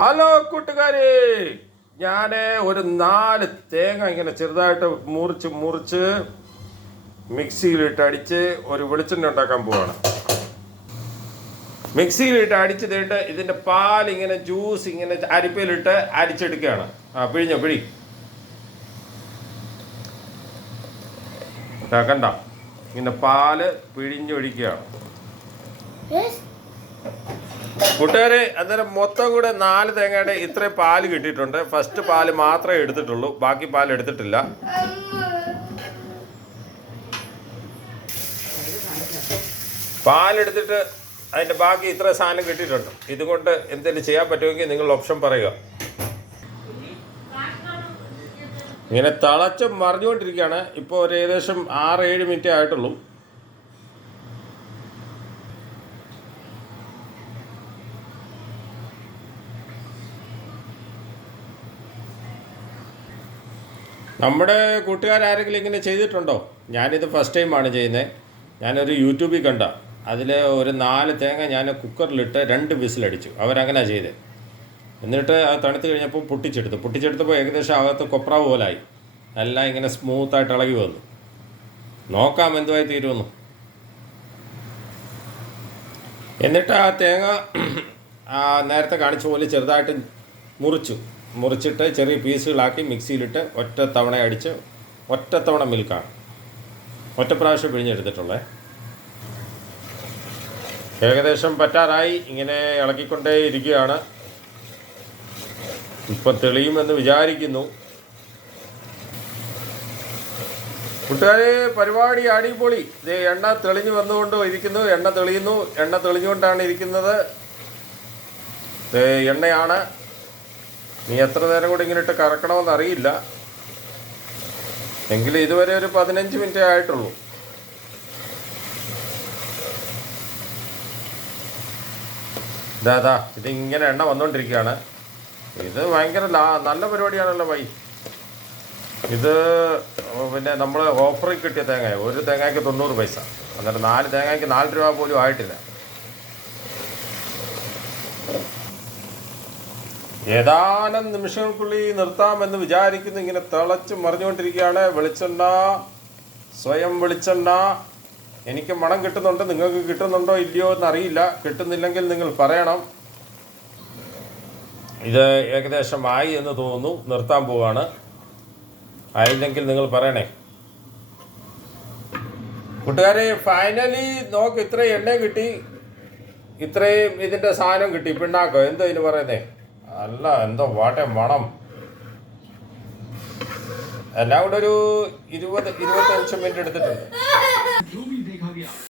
Hello കൂട്ടുകാരെ, ഞാൻ ഒരു 4 തേങ്ങ ഇങ്ങനെ ചെറുതായിട്ട് മുറിച്ച് മിക്സിയിലിട്ട് അടിച്ച് ഒരു വെളിച്ചെണ്ണ ഉണ്ടാക്കാൻ പോവാണ്. മിക്സിയിലിട്ട് അടിച്ച് തേട്ട് ഇതിൻ്റെ പാൽ ഇങ്ങനെ ജ്യൂസ് ഇങ്ങനെ അരിപ്പയിലിട്ട് അരിച്ചെടുക്കുകയാണ്. പിഴി കണ്ട, ഇങ്ങനെ പാല് പിഴിഞ്ഞൊഴിക്കുകയാണ് കൂട്ടുകാരെ. അന്നേരം മൊത്തം കൂടെ 4 തേങ്ങയുടെ ഇത്രയും പാല് കിട്ടിയിട്ടുണ്ട്. ഫസ്റ്റ് പാല് മാത്രമേ എടുത്തിട്ടുള്ളൂ, ബാക്കി പാൽ എടുത്തിട്ടില്ല. പാലെടുത്തിട്ട് അതിൻ്റെ ബാക്കി ഇത്ര സാധനം കിട്ടിയിട്ടുണ്ട്. ഇതുകൊണ്ട് എന്തെങ്കിലും ചെയ്യാൻ പറ്റുമെങ്കിൽ നിങ്ങൾ ഓപ്ഷൻ പറയുക. ഇങ്ങനെ തിളച്ച് മറിഞ്ഞുകൊണ്ടിരിക്കുകയാണ്. ഇപ്പോൾ ഒരു ഏകദേശം 6-7 മിനിറ്റേ ആയിട്ടുള്ളൂ. നമ്മുടെ കൂട്ടുകാരെങ്കിലും ഇങ്ങനെ ചെയ്തിട്ടുണ്ടോ? ഞാനിത് ഫസ്റ്റ് ടൈമാണ് ചെയ്യുന്നത്. ഞാനൊരു യൂട്യൂബിൽ കണ്ട അതിൽ ഒരു 4 തേങ്ങ ഞാൻ കുക്കറിലിട്ട് 2 വിസിലടിച്ചു. അവരങ്ങനെയാണ് ചെയ്തത്. എന്നിട്ട് അത് തണുത്ത് കഴിഞ്ഞപ്പോൾ പൊട്ടിച്ചെടുത്തപ്പോൾ ഏകദേശം അകത്ത് കൊപ്ര പോലായി. എല്ലാം ഇങ്ങനെ സ്മൂത്തായിട്ട് ഇളകി വന്നു. നോക്കാം എന്തുമായി തീരുമെന്ന്. എന്നിട്ട് ആ തേങ്ങ നേരത്തെ കാണിച്ച പോലെ ചെറുതായിട്ട് മുറിച്ചിട്ട് ചെറിയ പീസുകളാക്കി മിക്സിയിലിട്ട് ഒറ്റ തവണ മിൽക്കാണ് ഒറ്റ പ്രാവശ്യം പിഴിഞ്ഞെടുത്തിട്ടുള്ളത്. ഏകദേശം പറ്റാറായി. ഇങ്ങനെ ഇളക്കിക്കൊണ്ടേ ഇരിക്കുകയാണ്. ഇപ്പം തെളിയുമെന്ന് വിചാരിക്കുന്നു. കൂട്ടുകാരെ, പരിപാടി അടിപൊളി. ഇത് എണ്ണ തെളിഞ്ഞു വന്നുകൊണ്ട് ഇരിക്കുന്നു. എണ്ണ തെളിഞ്ഞുകൊണ്ടാണ് ഇരിക്കുന്നത്. എണ്ണയാണ്. നീ എത്ര നേരം കൂടി ഇങ്ങനെ ഇട്ട് കറക്കണമെന്ന് അറിയില്ല. എങ്കിലും ഇതുവരെ ഒരു 15 മിനിറ്റേ ആയിട്ടുള്ളൂ. ഇതിങ്ങനെ എണ്ണ വന്നുകൊണ്ടിരിക്കുകയാണ്. ഇത് ഭയങ്കര നല്ല പരിപാടിയാണല്ലോ ഭൈ. ഇത് പിന്നെ നമ്മൾ ഓഫറിൽ കിട്ടിയ തേങ്ങ, ഒരു തേങ്ങയ്ക്ക് 90 പൈസ. എന്നിട്ട് 4 തേങ്ങയ്ക്ക് 4 രൂപ പോലും ആയിട്ടില്ല. ഏതാനും നിമിഷങ്ങൾക്കുള്ളിൽ നിർത്താമെന്ന് വിചാരിക്കുന്നു. ഇങ്ങനെ തിളച്ച് മറിഞ്ഞുകൊണ്ടിരിക്കുകയാണ്. സ്വയം വെളിച്ചെണ്ണ. എനിക്ക് മണം കിട്ടുന്നുണ്ട്. നിങ്ങൾക്ക് കിട്ടുന്നുണ്ടോ ഇല്ലയോ എന്നറിയില്ല. കിട്ടുന്നില്ലെങ്കിൽ നിങ്ങൾ പറയണം. ഇത് ഏകദേശം ആയി എന്ന് തോന്നുന്നു. നിർത്താൻ പോവാണ്. ആയില്ലെങ്കിൽ നിങ്ങൾ പറയണേ. കൂട്ടുകാരെ, ഫൈനലി നോക്ക്, ഇത്രയും എണ്ണ കിട്ടി, ഇത്രയും ഇതിൻ്റെ സാധനം കിട്ടി. പിണ്ണാക്കോ എന്തോ ഇതിന് പറയുന്നേ, അല്ല എന്തോ വാട്ടെ മണം. എല്ലാം കൂടെ ഒരു 20-25 മിനിറ്റ് എടുത്തിട്ടുണ്ട്.